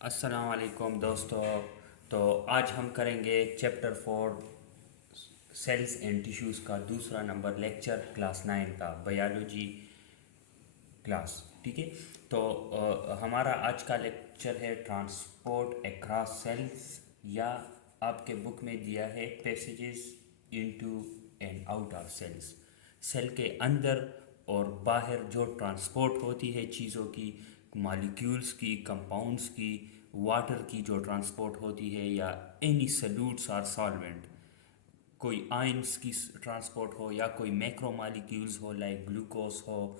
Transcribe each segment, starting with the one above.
السلام علیکم دوستو. تو آج ہم کریں گے چیپٹر 4 سیلز اینڈ ٹیشوز کا دوسرا نمبر لیکچر کلاس 9 کا بایولوجی کلاس. ٹھیک ہے. تو ہمارا آج کا لیکچر ہے ٹرانسپورٹ اکراس سیلز، یا آپ کے بک میں دیا ہے passages into and out of cells. Cell کے اندر اور باہر جو ٹرانسپورٹ ہوتی ہے چیزوں کی، مالیکیولز کی، کمپاؤنڈز کی، واٹر کی جو ٹرانسپورٹ ہوتی ہے، یا اینی سلیوٹس اور سالوینٹ، کوئی آئنس کی ٹرانسپورٹ ہو یا کوئی میکرو مالیکیولز ہو لائک گلوکوز ہو،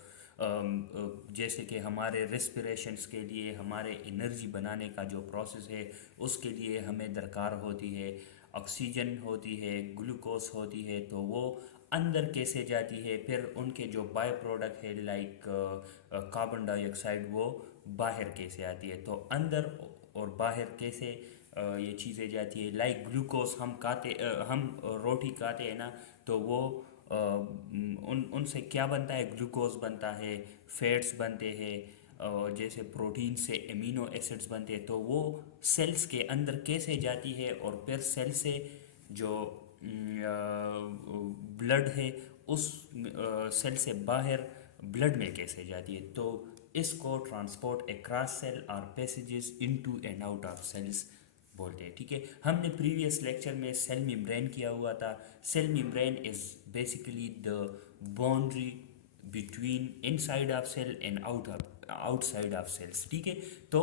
جیسے کہ ہمارے ریسپریشنس کے لیے، ہمارے انرجی بنانے کا جو پروسیس ہے اس کے لیے ہمیں درکار ہوتی ہے آکسیجن ہوتی ہے، گلوکوز ہوتی ہے. تو وہ اندر کیسے جاتی ہے، پھر ان کے جو بائی پروڈکٹ ہے لائک کاربن ڈائی آکسائڈ وہ باہر کیسے آتی ہے. تو اندر اور باہر کیسے یہ چیزیں جاتی ہے. لائک گلوکوز ہم روٹی کھاتے ہیں نا، تو وہ ان سے کیا بنتا ہے؟ گلوکوز بنتا ہے، فیٹس بنتے ہیں، جیسے پروٹین سے امینو ایسڈز بنتے ہیں. تو وہ سیلز کے اندر کیسے جاتی ہے، اور پھر سیل سے جو بلڈ ہے اس سیل سے باہر بلڈ میں کیسے جاتی ہے. تو اس کو ٹرانسپورٹ اکراس سیل اور passages into and out of cells بولتے ہیں. ٹھیک ہے. ہم نے پریویس لیکچر میں سیل میمبرین کیا ہوا تھا. Cell membrane is basically the boundary between inside of cell and outside of cells. ٹھیک ہے. تو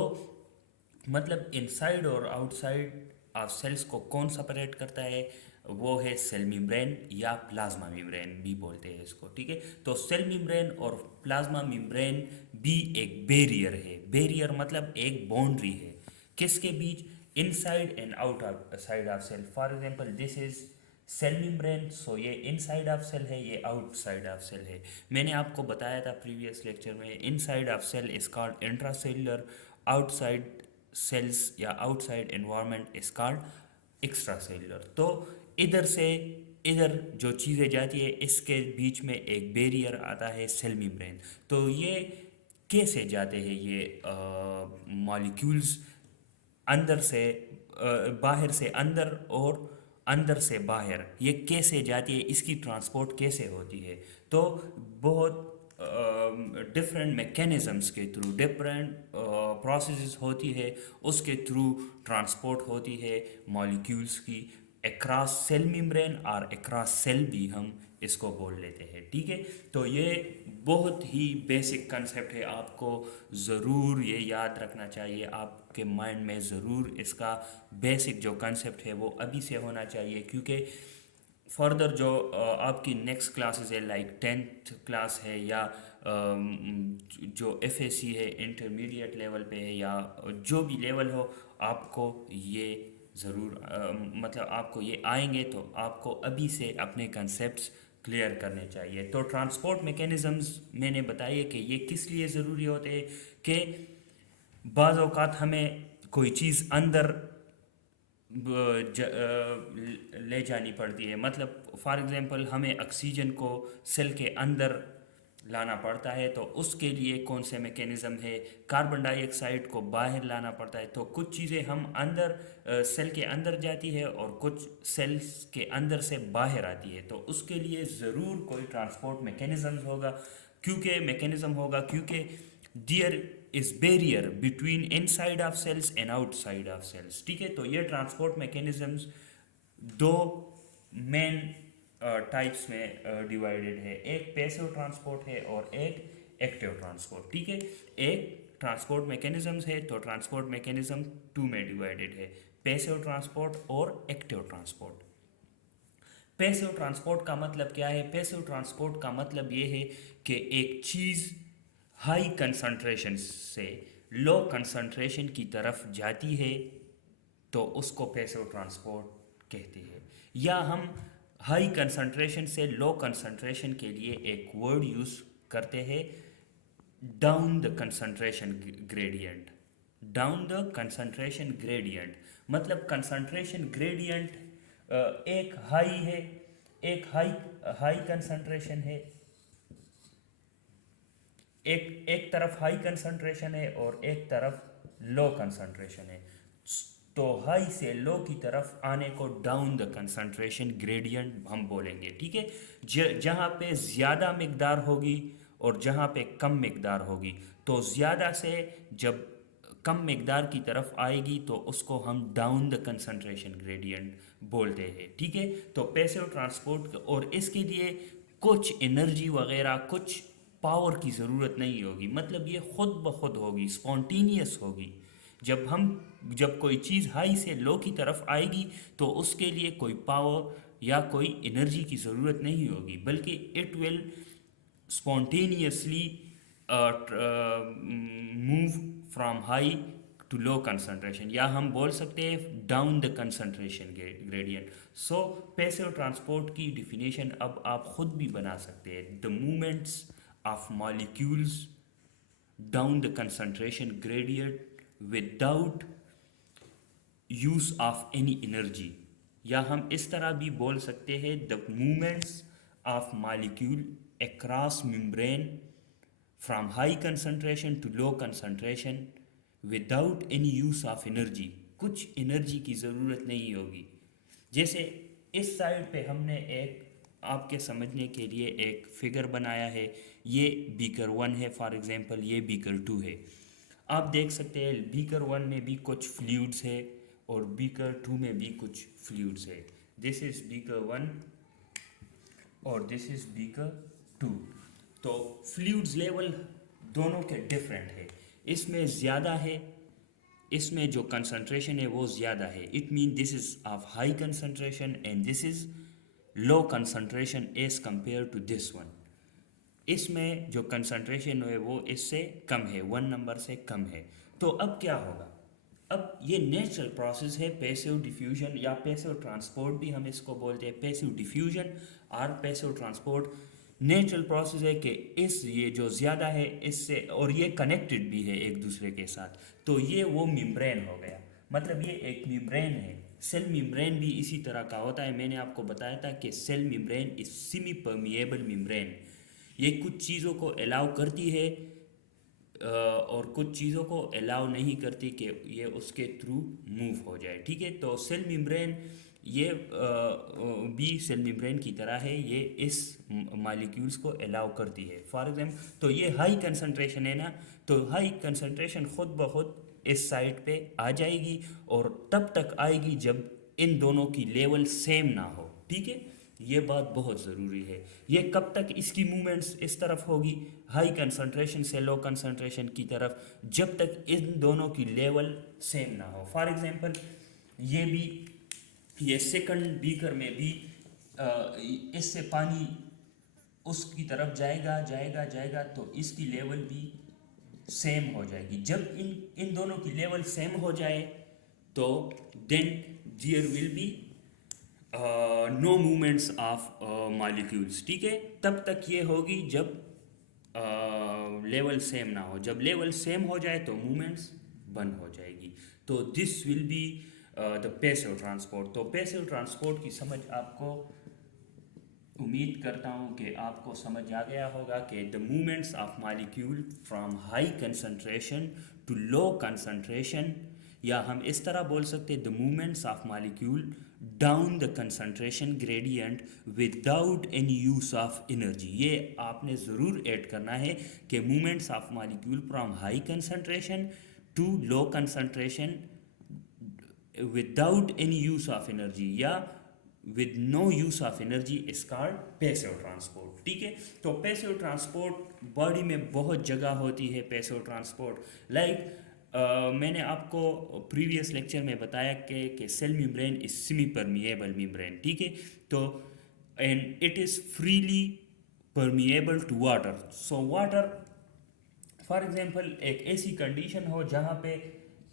مطلب ان سائڈ اور آؤٹ سائڈ آف سیلس کو کون سپریٹ کرتا ہے؟ وہ ہے سیل میمبرین یا پلازما میمبرین بھی بولتے ہیں اس کو. ٹھیک ہے. تو سیل میمبرین اور پلازما میمبرین بھی ایک بیریئر ہے. بیریئر مطلب ایک باؤنڈری ہے کس کے بیچ؟ Inside and outside of cell. For example this is cell membrane, so یہ ان سائڈ آف سیل ہے، یہ آؤٹ سائڈ آف سیل ہے. میں نے آپ کو بتایا تھا پریویس لیکچر میں، inside of cell is called intracellular, outside cells یا outside environment is called extracellular. تو ادھر سے ادھر جو چیزیں جاتی ہے اس کے بیچ میں ایک بیریئر آتا ہے سیل میمبرین. تو یہ کیسے جاتے ہیں یہ مالیکیولز اندر سے باہر سے اندر اور اندر سے باہر، یہ کیسے جاتی ہے، اس کی ٹرانسپورٹ کیسے ہوتی ہے؟ تو بہت ڈفرینٹ میکینزمس کے تھرو، ڈفرینٹ پروسیسز ہوتی ہے، اس کے تھرو ٹرانسپورٹ ہوتی ہے مالیکیولز کی اکراس سیل میمبرین، اور اکراس سیل بھی ہم اس کو بول لیتے ہیں. ٹھیک ہے. تو یہ بہت ہی بیسک کنسیپٹ ہے، آپ کو ضرور یہ یاد رکھنا چاہیے. آپ کے مائنڈ میں ضرور اس کا بیسک جو کنسیپٹ ہے وہ ابھی سے ہونا چاہیے، کیونکہ فردر جو آپ کی نیکسٹ کلاسز ہے لائک 10th کلاس ہے، یا جو ایف اے سی ہے انٹرمیڈیٹ لیول پہ ہے، یا جو بھی لیول ہو، آپ کو یہ ضرور مطلب آپ کو یہ آئیں گے تو آپ کو ابھی سے اپنے کنسیپٹس کلیئر کرنے چاہیے. تو ٹرانسپورٹ میکینزمز میں نے بتایا کہ یہ کس لیے ضروری ہوتے ہیں کہ بعض اوقات ہمیں کوئی چیز اندر لے جانی پڑتی ہے. مطلب فار ایگزامپل ہمیں آکسیجن کو سیل کے اندر لانا پڑتا ہے، تو اس کے لیے کون سے میکینزم ہے؟ کاربن ڈائی آکسائڈ کو باہر لانا پڑتا ہے. تو کچھ چیزیں ہم اندر سیل کے اندر جاتی ہے اور کچھ سیلز کے اندر سے باہر آتی ہے. تو اس کے لیے ضرور کوئی ٹرانسپورٹ میکینزم ہوگا کیونکہ there is barrier between inside of cells and outside of cells. ٹھیک ہے. تو یہ ٹرانسپورٹ میکینزمز دو مین ٹائپس میں ڈیوائیڈڈ ہے، ایک پیسو ٹرانسپورٹ ہے اور ایک ایکٹیو ٹرانسپورٹ. ٹھیک ہے. ایک ٹرانسپورٹ میکینزمز ہے، تو ٹرانسپورٹ میکینزم 2 میں ڈیوائیڈڈ ہے، پیسو ٹرانسپورٹ اور ایکٹیو ٹرانسپورٹ. پیسو ٹرانسپورٹ کا مطلب کیا ہے؟ پیسو ٹرانسپورٹ کا مطلب یہ ہے کہ ایک چیز ہائی کنسنٹریشن سے لو کنسنٹریشن کی طرف جاتی ہے تو اس کو پیسو ٹرانسپورٹ کہتے ہیں. یا ہم ہائی کنسنٹریشن سے لو کنسنٹریشن کے لیے ایک ورڈ یوز کرتے ہیں، down the concentration gradient. Down the concentration gradient مطلب کنسنٹریشن گریڈینٹ ایک ہائی ہے، ایک ہائی کنسنٹریشن ہے، ایک طرف ہائی کنسنٹریشن ہے اور ایک طرف لو کنسنٹریشن ہے. تو ہائی سے لو کی طرف آنے کو ڈاؤن دا کنسنٹریشن گریڈینٹ ہم بولیں گے. ٹھیک ہے. جہاں پہ زیادہ مقدار ہوگی اور جہاں پہ کم مقدار ہوگی, تو زیادہ سے جب کم مقدار کی طرف آئے گی تو اس کو ہم ڈاؤن دا کنسنٹریشن گریڈینٹ بولتے ہیں. ٹھیک ہے. تو پیسو ٹرانسپورٹ اور اس کے لیے کچھ انرجی وغیرہ کچھ پاور کی ضرورت نہیں ہوگی, مطلب یہ خود بخود ہوگی, اسپونٹینیس ہوگی. جب کوئی چیز ہائی سے لو کی طرف آئے گی تو اس کے لیے کوئی پاور یا کوئی انرجی کی ضرورت نہیں ہوگی, بلکہ it will spontaneously move from high to low concentration, یا ہم بول سکتے ہیں down the concentration gradient. So passive transport کی ڈیفینیشن اب آپ خود بھی بنا سکتے ہیں. The movements of molecules down the concentration gradient without use of any energy, یا ہم اس طرح بھی بول سکتے ہیں the movements of molecule across membrane from high concentration to low concentration without any use of energy. کچھ انرجی کی ضرورت نہیں ہوگی. جیسے اس سائڈ پہ ہم نے ایک آپ کے سمجھنے کے لیے ایک فگر بنایا ہے, یہ بیکر 1 ہے فار ایگزامپل, یہ بیکر 2 ہے. آپ دیکھ سکتے ہیں بیکر 1 میں بھی کچھ فلوئڈز ہے اور بیکر 2 میں بھی کچھ فلوئڈز ہے. دس از بیکر 1 اور دس از بیکر 2. تو فلوئڈز لیول دونوں کے ڈفرینٹ ہے. اس میں زیادہ ہے, اس میں جو کنسنٹریشن ہے وہ زیادہ ہے. It mean this is of high concentration and this is low concentration as compare to this one. اس میں جو کنسنٹریشن ہے وہ اس سے کم ہے, 1 نمبر سے کم ہے. تو اب کیا ہوگا؟ اب یہ نیچرل پروسیس ہے پیسو ڈیفیوژن یا پیسو ٹرانسپورٹ بھی ہم اس کو بولتے ہیں. پیسو ڈیفیوژن اور پیسو ٹرانسپورٹ نیچرل پروسیس ہے کہ یہ جو زیادہ ہے اس سے, اور یہ کنیکٹڈ بھی ہے ایک دوسرے کے ساتھ, تو یہ وہ ممبرین ہو گیا. مطلب یہ ایک ممبرین ہے. سیل ممبرین بھی اسی طرح کا ہوتا ہے. میں نے آپ کو بتایا تھا کہ cell membrane is semipermeable membrane. یہ کچھ چیزوں کو الاؤ کرتی ہے اور کچھ چیزوں کو الاؤ نہیں کرتی کہ یہ اس کے تھرو موو ہو جائے. ٹھیک ہے. تو سیل ممبرین یہ بھی سیل ممبرین کی طرح ہے, یہ اس مالیکیولز کو الاؤ کرتی ہے. فار ایگزامپل تو یہ ہائی کنسنٹریشن ہے نا, تو ہائی کنسنٹریشن خود بخود اس سائٹ پہ آ جائے گی اور تب تک آئے گی جب ان دونوں کی لیول سیم نہ ہو. ٹھیک ہے. یہ بات بہت ضروری ہے. یہ کب تک اس کی موومنٹس اس طرف ہوگی ہائی کنسنٹریشن سے لو کنسنٹریشن کی طرف, جب تک ان دونوں کی لیول سیم نہ ہو. فار ایگزامپل یہ بھی, یہ سیکنڈ بیکر میں بھی اس سے پانی اس کی طرف جائے گا تو اس کی لیول بھی سیم ہو جائے گی. جب ان دونوں کی لیول سیم ہو جائے تو then there will be no movements of molecules. ٹھیک ہے. تب تک یہ ہوگی جب لیول سیم نہ ہو. جب لیول سیم ہو جائے تو موومنٹس بند ہو جائے گی. تو this will be the passive transport. تو پیسو ٹرانسپورٹ کی سمجھ آپ کو, امید کرتا ہوں کہ آپ کو سمجھ آ گیا ہوگا کہ the movements of molecule from high concentration to low concentration, یا ہم اس طرح بول سکتے the movements of molecule down the concentration gradient without any use of energy. یہ آپ نے ضرور ایڈ کرنا ہے کہ movements of molecule from high concentration to low concentration without any use of energy یا with no use of energy is called passive transport. ٹھیک ہے. تو پیسو ٹرانسپورٹ باڈی میں بہت جگہ ہوتی ہے. پیسو ٹرانسپورٹ لائک میں نے آپ کو پریویس لیکچر میں بتایا کہ cell membrane is semipermeable membrane. ٹھیک ہے. تو and it is freely permeable to water. So water for example ایک ایسی کنڈیشن ہو جہاں پہ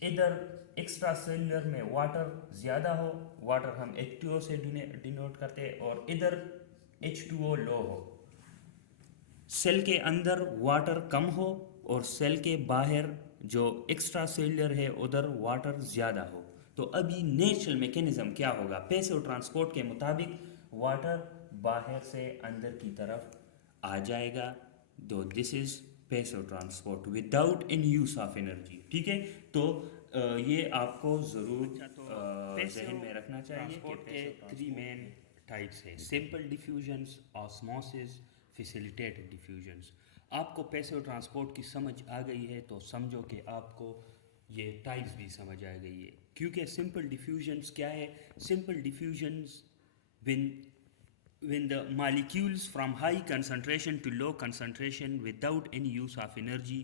ادھر ایکسٹرا سیلولر میں واٹر زیادہ ہو, واٹر ہم H2O سے ڈینوٹ کرتے ہیں, اور ادھر H2O لو ہو. سیل کے اندر واٹر کم ہو اور سیل کے باہر جو ایکسٹرا سیلولر ہے ادھر واٹر زیادہ ہو. تو ابھی نیچرل میکینزم کیا ہوگا؟ پیسو ٹرانسپورٹ کے مطابق واٹر باہر سے اندر کی طرف آ جائے گا. دو this is passive transport without any use of energy. ٹھیک ہے, تو یہ آپ کو ضرور ذہن میں رکھنا چاہیے کہ کے تھری مین ٹائپس ہیں: سمپل ڈیفیوژنس، آسموسس، فیسیلیٹیٹڈ ڈیفیوژنس. آپ کو پیسو ٹرانسپورٹ کی سمجھ آ گئی ہے تو سمجھو کہ آپ کو یہ ٹائپس بھی سمجھ آ گئی ہے. کیونکہ سمپل ڈیفیوژنس کیا ہے؟ Simple diffusions when the molecules from high concentration to low concentration without any use of energy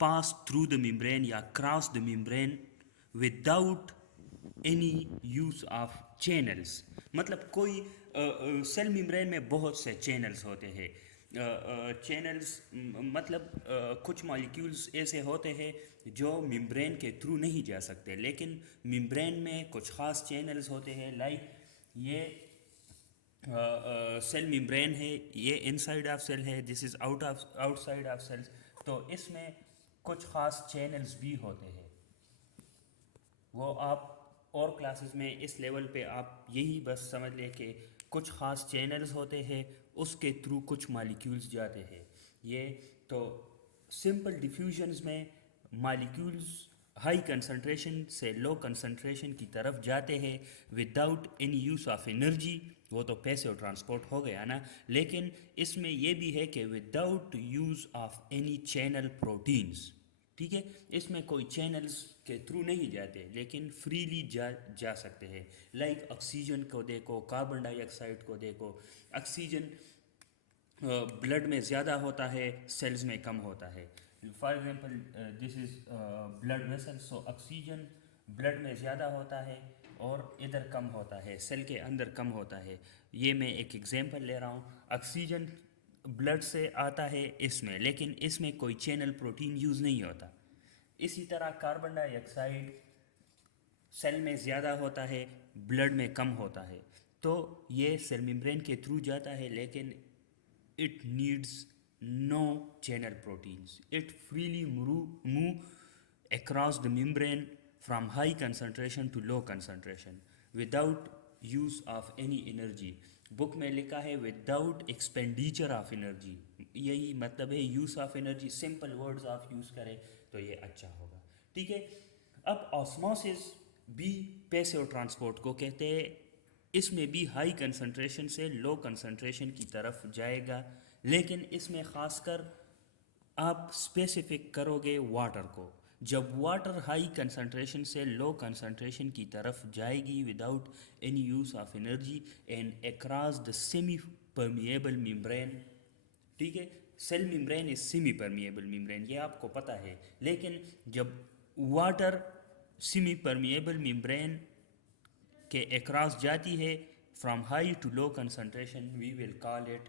pass through the membrane یا cross the membrane without any use of channels. مطلب کوئی سیل ممبرین میں بہت سے channels ہوتے ہیں. Channels مطلب کچھ مالیکیولز ایسے ہوتے ہیں جو ممبرین کے تھرو نہیں جا سکتے, لیکن ممبرین میں کچھ خاص چینلز ہوتے ہیں. لائک یہ سیل ممبرین ہے, یہ ان سائڈ آف سیل ہے, this is outside of cells. تو اس میں کچھ خاص چینلز بھی ہوتے ہیں. وہ آپ اور کلاسز میں اس لیول پہ آپ یہی بس سمجھ لیں کہ کچھ خاص چینلز ہوتے ہیں, اس کے تھرو کچھ مالیکیولز جاتے ہیں. یہ تو سمپل ڈیفیوژنز میں مالیکیولز ہائی کنسنٹریشن سے لو کنسنٹریشن کی طرف جاتے ہیں without any use of energy. وہ تو پیسو ٹرانسپورٹ ہو گیا نا. لیکن اس میں یہ بھی ہے کہ without use of any channel proteins. ٹھیک ہے, اس میں کوئی چینلز کے تھرو نہیں جاتے لیکن فریلی جا سکتے ہیں. لائک آکسیجن کو دیکھو, کاربن ڈائی آکسائڈ کو دیکھو. آکسیجن بلڈ میں زیادہ ہوتا ہے, سیلز میں کم ہوتا ہے. For example this is blood vessel, so oxygen blood میں زیادہ ہوتا ہے اور ادھر کم ہوتا ہے, سیل کے اندر کم ہوتا ہے. یہ میں ایک ایگزامپل لے رہا ہوں. آکسیجن بلڈ سے آتا ہے اس میں, لیکن اس میں کوئی چینل پروٹین یوز نہیں ہوتا. اسی طرح کاربن ڈائی آکسائڈ سیل میں زیادہ ہوتا ہے, بلڈ میں کم ہوتا ہے. تو یہ سیل ممبرین کے تھرو جاتا ہے لیکن it needs no channel proteins. It freely move across the membrane from high concentration to low concentration without use of any energy. بک میں لکھا ہے وداؤٹ ایکسپینڈیچر آف انرجی. یہی مطلب ہے use of energy. Simple words آپ use کریں تو یہ اچھا ہوگا. ٹھیک ہے, اب آسموسس بھی پیسو ٹرانسپورٹ کو کہتے ہیں. اس میں بھی ہائی کنسنٹریشن سے لو کنسنٹریشن کی طرف جائے گا, لیکن اس میں خاص کر آپ اسپیسیفک کرو گے واٹر کو. جب واٹر ہائی کنسنٹریشن سے لو کنسنٹریشن کی طرف جائے گی without any use of energy and across the semipermeable membrane. ٹھیک ہے, cell membrane is semipermeable membrane, یہ آپ کو پتہ ہے. لیکن جب واٹر سیمی پرمیبل ممبرین کے اکراس جاتی ہے from high to low concentration, we will call it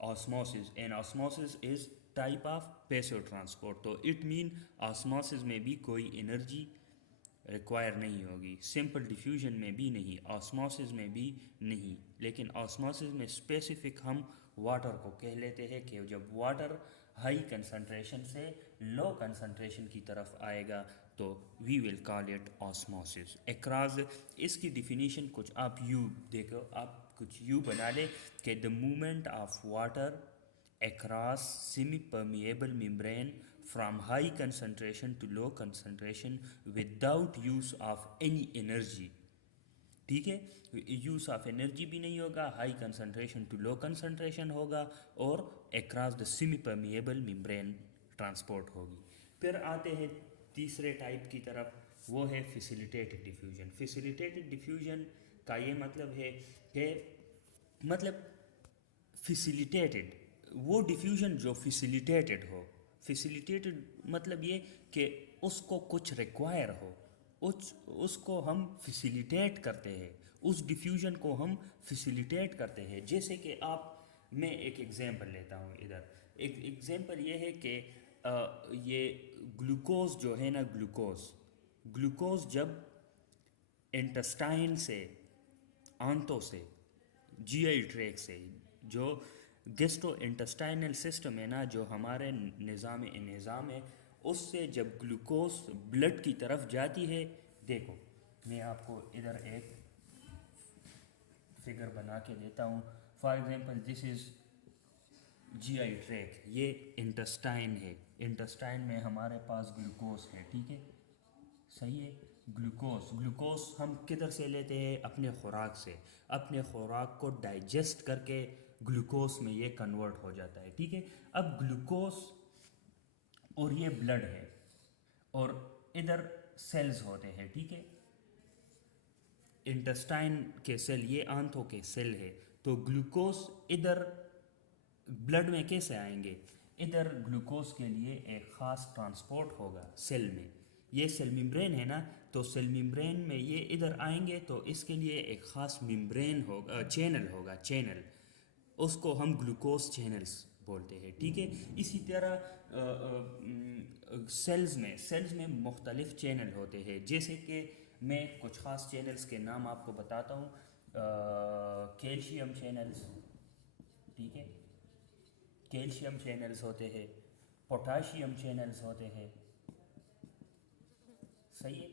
osmosis, and osmosis is type of passive transport. تو اٹ مین آسموسس میں بھی کوئی انرجی ریکوائر نہیں ہوگی, سمپل ڈیفیوژن میں بھی نہیں, آسموسس میں بھی نہیں. لیکن آسموسس میں اسپیسیفک ہم واٹر کو کہہ لیتے ہیں کہ جب واٹر ہائی کنسنٹریشن سے لو کنسنٹریشن کی طرف آئے گا تو وی will call it osmosis. Across اس کی ڈیفینیشن کچھ آپ یو دیکھو, آپ کچھ یو بنا لے کہ the moment of water across semi-permeable membrane from high concentration to low concentration without use of any energy. ٹھیک ہے, یوز آف انرجی بھی نہیں ہوگا, high concentration to low concentration ہوگا اور across the semipermeable membrane transport ہوگی. پھر آتے ہیں تیسرے ٹائپ کی طرف, وہ ہے فیسیلیٹیٹڈ ڈیفیوژن. فیسیلیٹیٹڈ ڈیفیوژن کا یہ مطلب ہے کہ مطلب فیسیلیٹیٹڈ وہ ڈیفیوژن جو فیسیلیٹیٹڈ ہو. فیسیلیٹیٹڈ مطلب یہ کہ اس کو کچھ ریکوائر ہو, اس کو ہم فیسیلیٹیٹ کرتے ہیں, اس ڈیفیوژن کو ہم فیسیلیٹیٹ کرتے ہیں. جیسے کہ آپ, میں ایک ایگزامپل لیتا ہوں ادھر. ایک ایگزامپل یہ ہے کہ یہ گلوکوز جو ہے نا, گلوکوز جب انٹسٹائن سے, آنتوں سے, جی آئی ٹریک سے, جو گیسٹرو انٹسٹائنل سسٹم ہے نا, جو ہمارے نظام ہے, اس سے جب گلوکوز بلڈ کی طرف جاتی ہے. دیکھو میں آپ کو ادھر ایک فگر بنا کے دیتا ہوں. For example this is G I tract یہ انٹسٹائن ہے. انٹسٹائن میں ہمارے پاس گلوکوز ہے, ٹھیک ہے, صحیح ہے. گلوکوز ہم کدھر سے لیتے ہیں؟ اپنے خوراک سے. اپنے خوراک کو ڈائجسٹ کر کے گلوکوز میں یہ کنورٹ ہو جاتا ہے, ٹھیک ہے. اب گلوکوز اور یہ بلڈ ہے اور ادھر سیلز ہوتے ہیں, ٹھیک ہے. انٹسٹائن کے سیل یہ آنتوں کے سیل ہے, تو گلوکوز ادھر بلڈ میں کیسے آئیں گے؟ ادھر گلوکوز کے لیے ایک خاص ٹرانسپورٹ ہوگا سیل میں. یہ سیل ممبرین ہے نا, تو سیل ممبرین میں یہ ادھر آئیں گے تو اس کے لیے ایک خاص ممبرین ہوگا, چینل ہوگا, چینل. اس کو ہم گلوکوز چینلز بولتے ہیں, ٹھیک ہے. اسی طرح سیلز میں مختلف چینل ہوتے ہیں, جیسے کہ میں کچھ خاص چینلز کے نام آپ کو بتاتا ہوں. کیلشیم چینلز, ٹھیک ہے, کیلشیم چینلز ہوتے ہیں, پوٹاشیم چینلز ہوتے ہیں, صحیح ہے,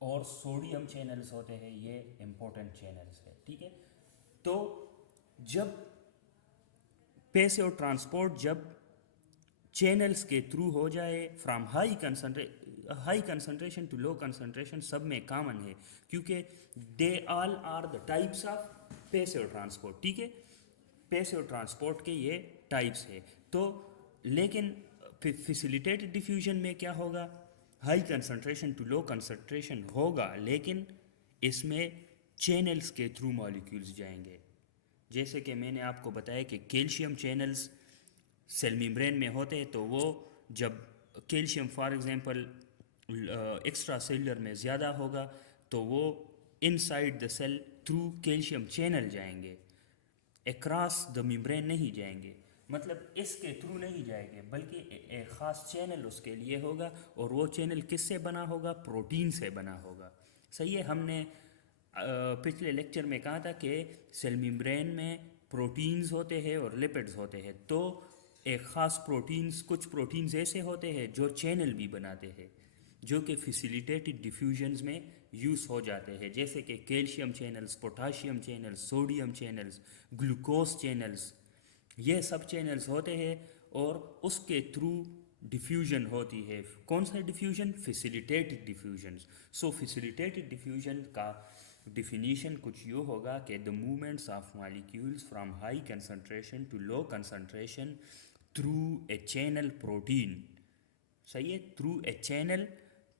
اور سوڈیم چینلز ہوتے ہیں. یہ امپورٹنٹ چینلز ہے, ٹھیک ہے. تو جب پیسیو ٹرانسپورٹ جب چینلز کے تھرو ہو جائے from high concentration to low concentration, سب میں کامن ہے, کیونکہ they all are the types of passive transport, ٹھیک ہے. پیسیو ٹرانسپورٹ کے یہ ٹائپس ہے. تو لیکن فیسیلیٹیٹڈ ڈیفیوژن میں کیا ہوگا؟ High concentration to low concentration ہوگا, لیکن اس میں چینلز کے تھرو مالیکیولز جائیں گے. جیسے کہ میں نے آپ کو بتایا کہ کیلشیم چینلز سیل ممبرین میں ہوتے ہیں, تو وہ جب calcium for example extracellular میں زیادہ ہوگا تو وہ inside the cell through calcium channel جائیں گے, اکراس دا ممبرین نہیں جائیں گے. مطلب اس کے تھرو نہیں جائیں گے, بلکہ ایک خاص چینل اس کے لیے ہوگا, اور وہ چینل کس سے بنا ہوگا؟ پروٹین سے بنا ہوگا, صحیح ہے. ہم نے پچھلے لیکچر میں کہا تھا کہ سیل ممبرین میں پروٹینز ہوتے ہیں اور لپڈز ہوتے ہیں, تو ایک خاص کچھ پروٹینز ایسے ہوتے ہیں جو چینل بھی بناتے ہیں, جو کہ فیسیلیٹیٹڈ ڈیفیوژنز میں یوز ہو جاتے ہیں, جیسے کہ calcium channels, potassium channels, sodium channels, glucose channels. یہ سب چینلز ہوتے ہیں اور اس کے تھرو ڈیفیوژن ہوتی ہے. کون سا diffusion? Facilitated diffusions. So facilitated diffusion کا ڈیفینیشن کچھ یوں ہوگا کہ the movements of molecules from high concentration to low concentration through a channel protein, صحیح ہے, through a channel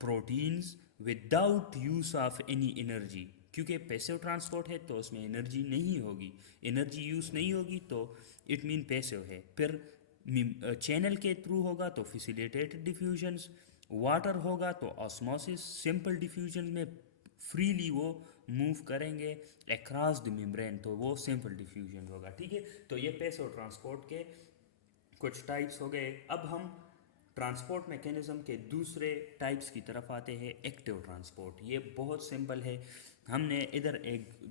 proteins without use of any energy. کیونکہ پیسیو ٹرانسپورٹ ہے تو اس میں انرجی نہیں ہوگی, انرجی یوز نہیں ہوگی تو اٹ مین پیسیو ہے. پھر چینل کے تھرو ہوگا تو فیسیلیٹیٹڈ ڈیفیوژنز, واٹر ہوگا تو آسموسس, سمپل ڈیفیوژن میں فریلی وہ موو کریں گے اکراس دی ممبرین, تو وہ سمپل ڈیفیوژن ہوگا, ٹھیک ہے. تو یہ پیسیو ٹرانسپورٹ کے کچھ ٹائپس ہو گئے. اب ہم ٹرانسپورٹ میکینزم کے دوسرے ٹائپس کی طرف آتے ہیں, ایکٹیو ٹرانسپورٹ. یہ بہت سمپل ہے. ہم نے ادھر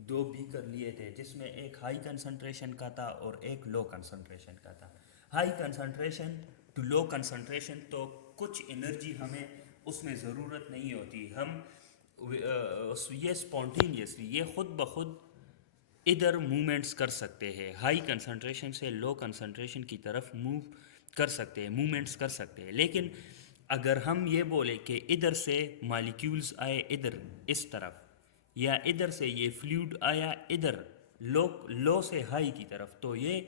دو بیکر لیے تھے, جس میں ایک ہائی کنسنٹریشن کا تھا اور ایک لو کنسنٹریشن کا تھا. High concentration to low concentration, تو کچھ انرجی ہمیں اس میں ضرورت نہیں ہوتی, ہم یہ اسپونٹینیسلی, یہ خود بخود ادھر موومنٹس کر سکتے ہیں, ہائی کنسنٹریشن سے لو کنسنٹریشن کی طرف موو کر سکتے ہیں, موومنٹس کر سکتے ہیں. لیکن اگر ہم یہ بولیں کہ ادھر سے مالیکیولز آئے ادھر اس طرف, یا ادھر سے یہ فلوئڈ آیا ادھر لو سے ہائی کی طرف, تو یہ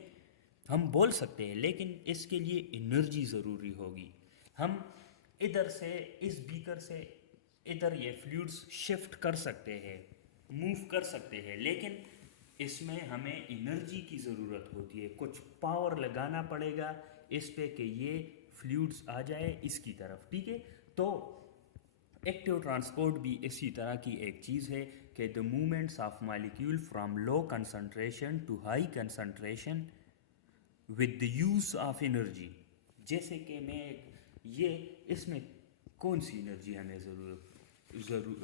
ہم بول سکتے ہیں, لیکن اس کے لیے انرجی ضروری ہوگی. ہم ادھر سے اس بیکر سے ادھر یہ فلوئڈز شفٹ کر سکتے ہیں, موو کر سکتے ہیں, لیکن اس میں ہمیں انرجی کی ضرورت ہوتی ہے, کچھ پاور لگانا پڑے گا اس پہ کہ یہ فلوئڈز آ جائے اس کی طرف, ٹھیک ہے. تو ایکٹیو ٹرانسپورٹ بھی اسی طرح کی ایک چیز ہے کہ the movements of molecule from low concentration to high concentration with the use of energy. جیسے کہ یہ اس میں کون سی انرجی ہمیں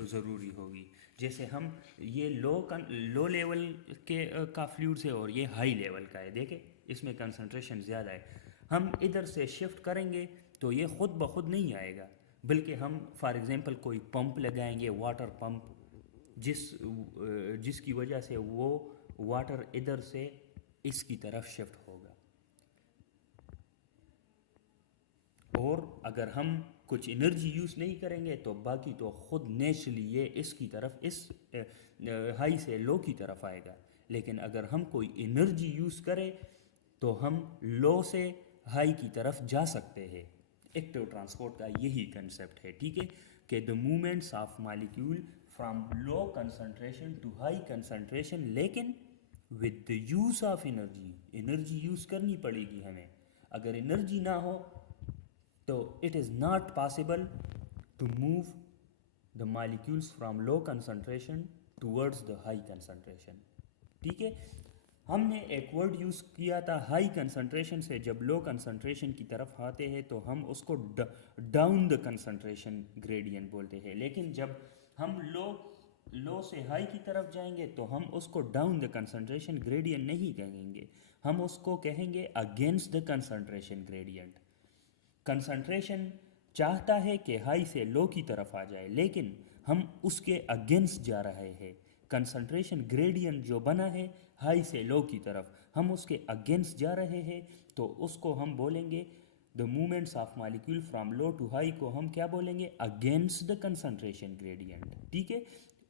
ضروری ہوگی؟ جیسے ہم یہ لو لیول کے کا فلوئڈ ہے اور یہ ہائی لیول کا ہے, دیکھیں اس میں کنسنٹریشن زیادہ ہے. ہم ادھر سے شفٹ کریں گے تو یہ خود بخود نہیں آئے گا, بلکہ ہم فار ایگزامپل کوئی پمپ لگائیں گے, واٹر پمپ, جس کی وجہ سے وہ واٹر ادھر سے اس کی طرف شفٹ ہوگا. اور اگر ہم کچھ انرجی یوز نہیں کریں گے تو باقی تو خود نیچرلی یہ اس کی طرف اس ہائی سے لو کی طرف آئے گا. لیکن اگر ہم کوئی انرجی یوز کریں تو ہم لو سے ہائی کی طرف جا سکتے ہیں. ایکٹیو ٹرانسپورٹ کا یہی کنسیپٹ ہے, ٹھیک ہے, کہ the movements of molecule from low concentration to high concentration, لیکن with the use of energy use کرنی پڑے گی ہمیں. اگر انرجی نہ ہو تو it is not possible to move the molecules from low concentration towards the high concentration. ٹھیک ہے, ہم نے ایک ورڈ یوز کیا تھا ہائی کنسنٹریشن سے. جب لو کنسنٹریشن کی طرف آتے ہیں تو ہم اس کو ڈاؤن دا کنسنٹریشن گریڈینٹ بولتے ہیں, لیکن جب ہم لو سے ہائی کی طرف جائیں گے تو ہم اس کو ڈاؤن دا کنسنٹریشن گریڈینٹ نہیں کہیں گے, ہم اس کو کہیں گے against the concentration gradient. Concentration چاہتا ہے کہ ہائی سے لو کی طرف آ جائے, لیکن ہم اس کے اگینسٹ جا رہے ہیں. کنسنٹریشن گریڈینٹ جو بنا ہے ہائی سے لو کی طرف, ہم اس کے اگینسٹ جا رہے ہیں, تو اس کو ہم بولیں گے the movements of molecule from low to high کو ہم کیا بولیں گے, اگینسٹ دا کنسنٹریشن گریڈینٹ. ٹھیک ہے,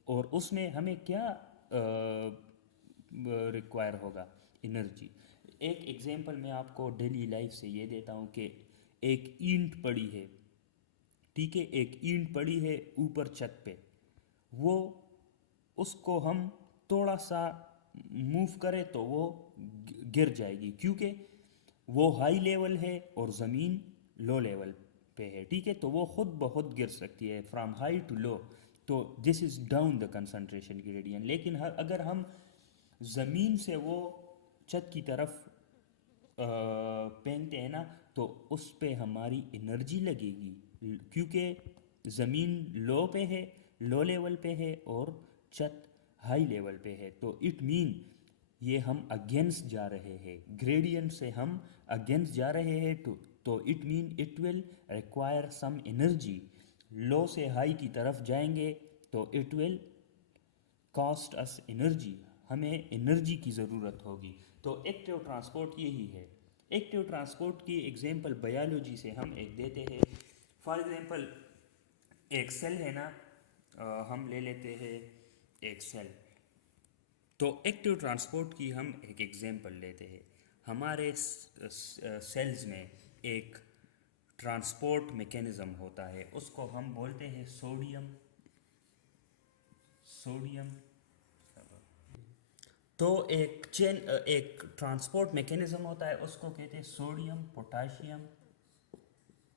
اور اس میں ہمیں کیا ریکوائر ہوگا, انرجی. ایک ایگزامپل میں آپ کو ڈیلی لائف سے یہ دیتا ہوں کہ ایک اینٹ پڑی ہے, ٹھیک ہے, ایک اینٹ پڑی ہے اوپر چھت پہ, وہ اس کو ہم تھوڑا سا موو کرے تو وہ گر جائے گی, کیونکہ وہ ہائی لیول ہے اور زمین لو لیول پہ ہے. ٹھیک ہے, تو وہ خود بخود گر سکتی ہے فرام ہائی ٹو لو, تو this is down the concentration gradient. لیکن اگر ہم زمین سے وہ چھت کی طرف پھینکتے ہیں نا, تو اس پہ ہماری انرجی لگے گی, کیونکہ زمین لو پہ ہے, لو لیول پہ ہے, اور چھت ہائی لیول پہ ہے. تو اٹ مین یہ ہم اگینسٹ جا رہے ہیں, گریڈینٹ سے ہم اگینسٹ جا رہے ہیں, تو it mean it will require some energy. Low سے ہائی کی طرف جائیں گے تو it will cost us energy, ہمیں انرجی کی ضرورت ہوگی. تو ایکٹیو ٹرانسپورٹ یہی ہے. ایکٹیو ٹرانسپورٹ کی ایگزامپل بایولوجی سے ہم ایک دیتے ہیں. فار ایگزامپل ایک سیل ہے نا, ہم لے لیتے ہیں ایک سیل. تو ایکٹیو ٹرانسپورٹ کی ہم ایک ایگزامپل لیتے ہیں. ہمارے سیلز میں ایک ٹرانسپورٹ میکینزم ہوتا ہے, اس کو ہم بولتے ہیں سوڈیم. تو ایک ٹرانسپورٹ میکینزم ہوتا ہے, اس کو کہتے ہیں سوڈیم پوٹاشیم.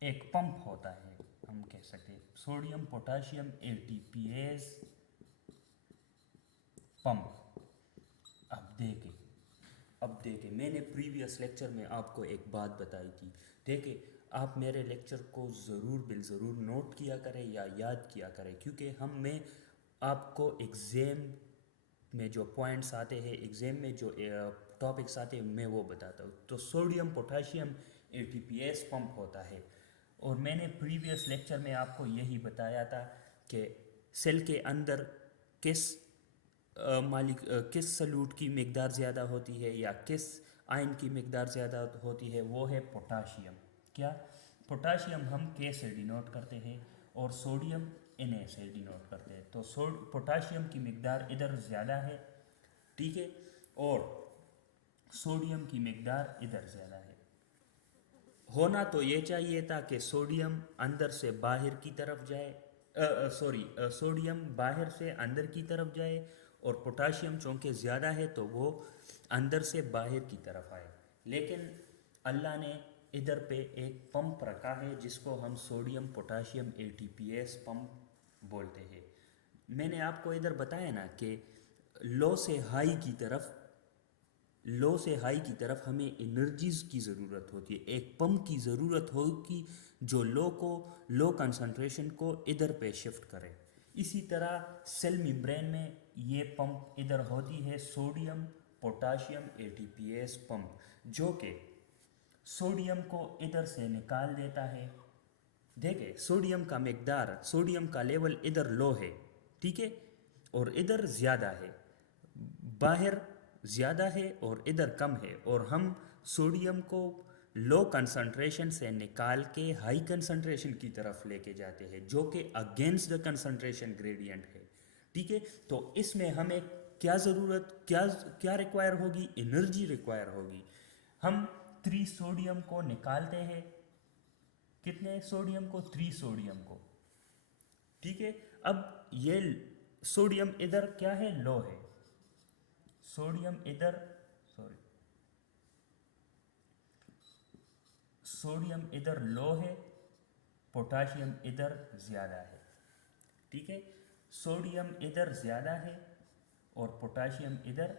ایک پمپ ہوتا ہے, ہم کہہ سکتے ہیں سوڈیم پوٹاشیم ATPase پمپ. اب دیکھیں میں نے پریویس لیکچر میں آپ کو ایک بات بتائی تھی. دیکھیں آپ میرے لیکچر کو بالضرور نوٹ کیا کریں یا یاد کیا کریں, کیونکہ میں آپ کو ایگزام میں جو پوائنٹس آتے ہیں, ایگزام میں جو ٹاپکس آتے ہیں, میں وہ بتاتا ہوں. تو سوڈیم پوٹاشیم ATPase پمپ ہوتا ہے, اور میں نے پریویس لیکچر میں آپ کو یہی بتایا تھا کہ سیل کے اندر کس سلوٹ کی مقدار زیادہ ہوتی ہے یا کس آئن کی مقدار زیادہ ہوتی ہے, وہ ہے پوٹاشیم. کیا پوٹاشیم ہم K سے ڈینوٹ کرتے ہیں اور سوڈیم Na سے ڈینوٹ کرتے ہیں. تو پوٹاشیم کی مقدار ادھر زیادہ ہے, ٹھیک ہے, اور سوڈیم کی مقدار ادھر زیادہ ہے. ہونا تو یہ چاہیے تھا کہ سوڈیم اندر سے باہر کی طرف جائے, سوڈیم باہر سے اندر کی طرف جائے, اور پوٹاشیم چونکہ زیادہ ہے تو وہ اندر سے باہر کی طرف آئے. لیکن اللہ نے ادھر پہ ایک پمپ رکھا ہے جس کو ہم سوڈیم پوٹاشیم ATPase پمپ بولتے ہیں. میں نے آپ کو ادھر بتایا نا کہ لو سے ہائی کی طرف ہمیں انرجیز کی ضرورت ہوتی ہے. ایک پمپ کی ضرورت ہوگی جو لو کنسنٹریشن کو ادھر پہ شفٹ کرے. اسی طرح سیل ممبرین میں یہ پمپ ادھر ہوتی ہے سوڈیم پوٹاشیم ATPase پمپ, جو کہ سوڈیم کو ادھر سے نکال دیتا ہے. دیکھیں سوڈیم کا لیول ادھر لو ہے, ٹھیک ہے, اور ادھر زیادہ ہے, باہر زیادہ ہے اور ادھر کم ہے, اور ہم سوڈیم کو لو کنسنٹریشن سے نکال کے ہائی کنسنٹریشن کی طرف لے کے جاتے ہیں جو کہ اگینسٹ دا کنسنٹریشن گریڈینٹ ہے. ٹھیک ہے, تو اس میں ہمیں کیا ضرورت کیا ریکوائر ہوگی؟ انرجی ریکوائر ہوگی. ہم 3 سوڈیم کو نکالتے ہیں. کتنے سوڈیم کو؟ 3 سوڈیم کو. ٹھیک ہے, اب یہ سوڈیم ادھر کیا ہے؟ لو ہے. سوڈیم ادھر سوڈیم ادھر لو ہے, پوٹاشیم ادھر زیادہ ہے. ٹھیک ہے, سوڈیم ادھر زیادہ ہے اور پوٹاشیم ادھر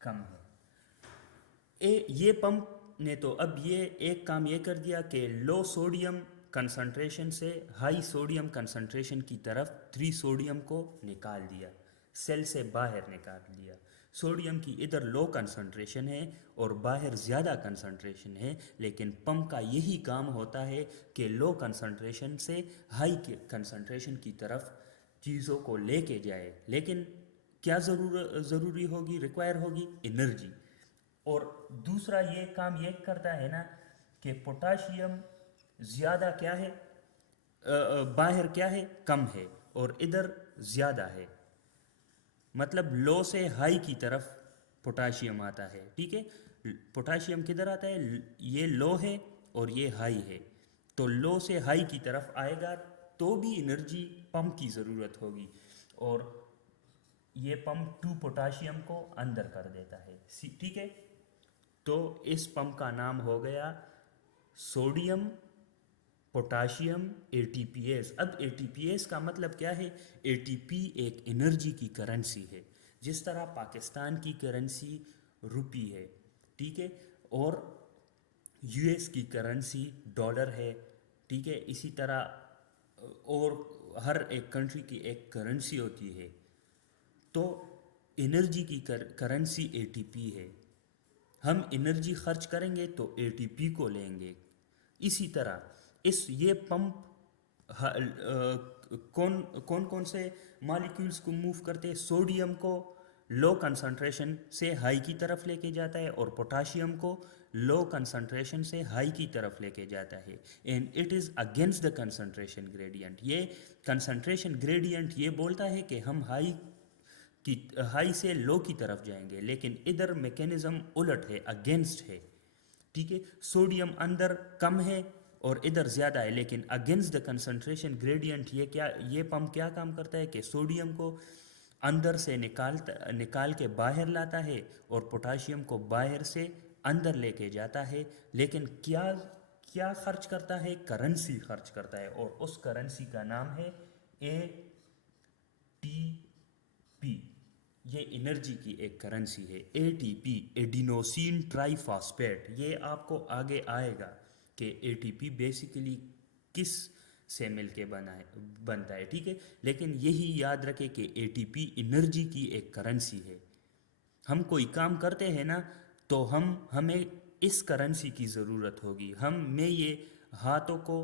کم ہے. یہ پمپ نے تو اب یہ ایک کام یہ کر دیا کہ لو سوڈیم کنسنٹریشن سے ہائی سوڈیم کنسنٹریشن کی طرف 3 سوڈیم کو نکال دیا, سیل سے باہر نکال دیا. سوڈیم کی ادھر لو کنسنٹریشن ہے اور باہر زیادہ کنسنٹریشن ہے, لیکن پمپ کا یہی کام ہوتا ہے کہ لو کنسنٹریشن سے ہائی کنسنٹریشن کی طرف چیزوں کو لے کے جائے. لیکن کیا ضروری ہوگی؟ ریکوائر ہوگی انرجی. اور دوسرا یہ کام یہ کرتا ہے نا کہ پوٹاشیم زیادہ کیا ہے, باہر کیا ہے؟ کم ہے, اور ادھر زیادہ ہے. مطلب لو سے ہائی کی طرف پوٹاشیم آتا ہے. ٹھیک ہے, پوٹاشیم کدھر آتا ہے؟ یہ لو ہے اور یہ ہائی ہے, تو لو سے ہائی کی طرف آئے گا تو بھی انرجی پمپ کی ضرورت ہوگی, اور یہ پمپ 2 پوٹاشیم کو اندر کر دیتا ہے. ٹھیک ہے, تو اس پمپ کا نام ہو گیا سوڈیم پوٹاشیم اے ٹی پی ایس. اب اے ٹی پی ایس کا مطلب کیا ہے؟ اے ٹی پی ایک انرجی کی کرنسی ہے, جس طرح پاکستان کی کرنسی روپی ہے. ٹھیک ہے, اور یو ایس کی کرنسی ڈالر ہے. ٹھیک ہے, اسی طرح اور ہر ایک کنٹری کی ایک کرنسی ہوتی ہے. تو انرجی کی کرنسی اے ٹی پی ہے. ہم انرجی خرچ کریں گے تو اے ٹی پی کو لیں گے. اسی طرح یہ پمپ کون سے مالیکیولز کو موو کرتے ہیں؟ سوڈیم کو لو کنسنٹریشن سے ہائی کی طرف لے کے جاتا ہے اور پوٹاشیم کو لو کنسنٹریشن سے ہائی کی طرف لے کے جاتا ہے. And it is against the concentration gradient. یہ کنسنٹریشن گریڈینٹ یہ بولتا ہے کہ ہم ہائی سے لو کی طرف جائیں گے, لیکن ادھر میکینزم الٹ ہے, اگینسٹ ہے. ٹھیک ہے, سوڈیم اندر کم ہے اور ادھر زیادہ ہے, لیکن اگینسٹ دا کنسنٹریشن گریڈینٹ. یہ پمپ کیا کام کرتا ہے کہ سوڈیم کو اندر سے نکال کے باہر لاتا ہے اور پوٹاشیم کو باہر سے اندر لے کے جاتا ہے. لیکن کیا خرچ کرتا ہے؟ کرنسی خرچ کرتا ہے, اور اس کرنسی کا نام ہے اے ٹی پی. یہ انرجی کی ایک کرنسی ہے, A T P, adenosine triphosphate. یہ آپ کو آگے آئے گا کہ اے ٹی پی بیسیکلی کس سے مل کے بنتا ہے. ٹھیک ہے, لیکن یہی یاد رکھے کہ اے ٹی پی انرجی کی ایک کرنسی ہے. ہم کوئی کام کرتے ہیں نا تو ہمیں اس کرنسی کی ضرورت ہوگی. میں یہ ہاتھوں کو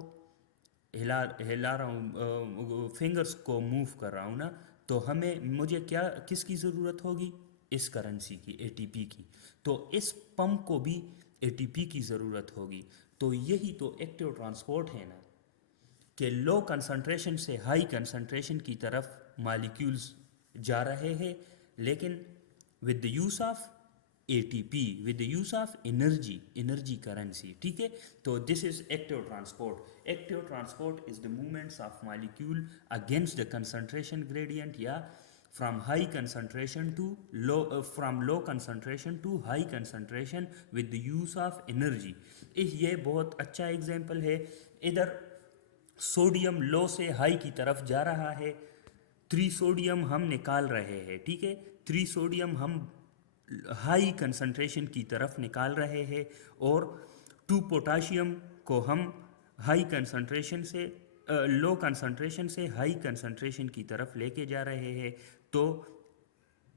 ہلا رہا ہوں, فنگرز کو موو کر رہا ہوں نا, تو مجھے کس کی ضرورت ہوگی؟ اس کرنسی کی, اے ٹی پی کی. تو اس پمپ کو بھی اے ٹی پی کی ضرورت ہوگی. تو یہی تو ایکٹیو ٹرانسپورٹ ہے نا, کہ لو کنسنٹریشن سے ہائی کنسنٹریشن کی طرف مالیکیولز جا رہے ہیں, لیکن with the use of A T P, with the use of energy currency. ٹھیک ہے, تو this is active transport. Active transport is the movements of molecule against the concentration gradient, یا from low concentration to high concentration with the use of energy. یہ بہت اچھا example ہے. ادھر sodium لو سے ہائی کی طرف جا رہا ہے, 3 سوڈیم ہم نکال رہے ہیں. ٹھیک ہے, 3 سوڈیم ہم ہائی کنسنٹریشن کی طرف نکال رہے ہیں, اور 2 پوٹاشیم کو ہم ہائی کنسنٹریشن سے لو کنسنٹریشن سے ہائی کنسنٹریشن کی طرف لے کے جا رہے ہیں. تو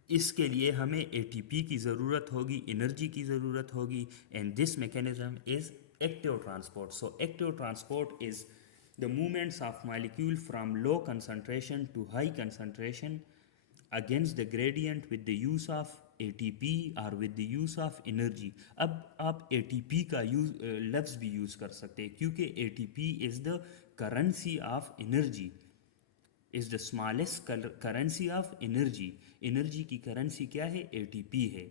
اس کے لیے ہمیں اے ٹی پی کی ضرورت ہوگی, انرجی کی ضرورت ہوگی, and this mechanism is active transport. So active transport is the movements of molecule from low concentration to high concentration against the gradient with the use of ATP or with the use of energy. اب آپ ATP کا لفظ بھی use کر سکتے ہیں کیونکہ ATP is the currency of energy, is the smallest currency of energy. Energy کی کرنسی کیا ہے؟ ATP ہے،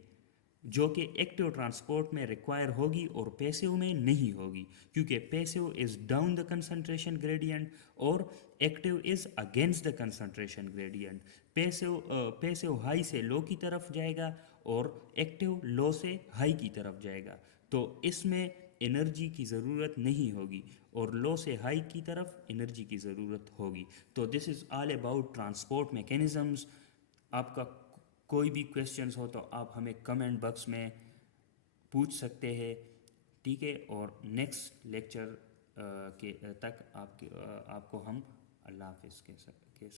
جو کہ ایکٹیو ٹرانسپورٹ میں ریکوائر ہوگی اور پیسیو میں نہیں ہوگی، کیونکہ passive is down the concentration gradient اور active is against the concentration gradient. Passive high سے لو کی طرف جائے گا اور ایکٹیو لو سے ہائی کی طرف جائے گا، تو اس میں انرجی کی ضرورت نہیں ہوگی اور لو سے ہائی کی طرف انرجی کی ضرورت ہوگی. تو this is all about transport mechanisms. آپ کا کوئی بھی کویشچنز ہو تو آپ ہمیں کمنٹ باکس میں پوچھ سکتے ہیں، ٹھیک ہے. اور نیکسٹ لیکچر کے تک آپ کو ہم اللہ حافظ کہہ سکتے.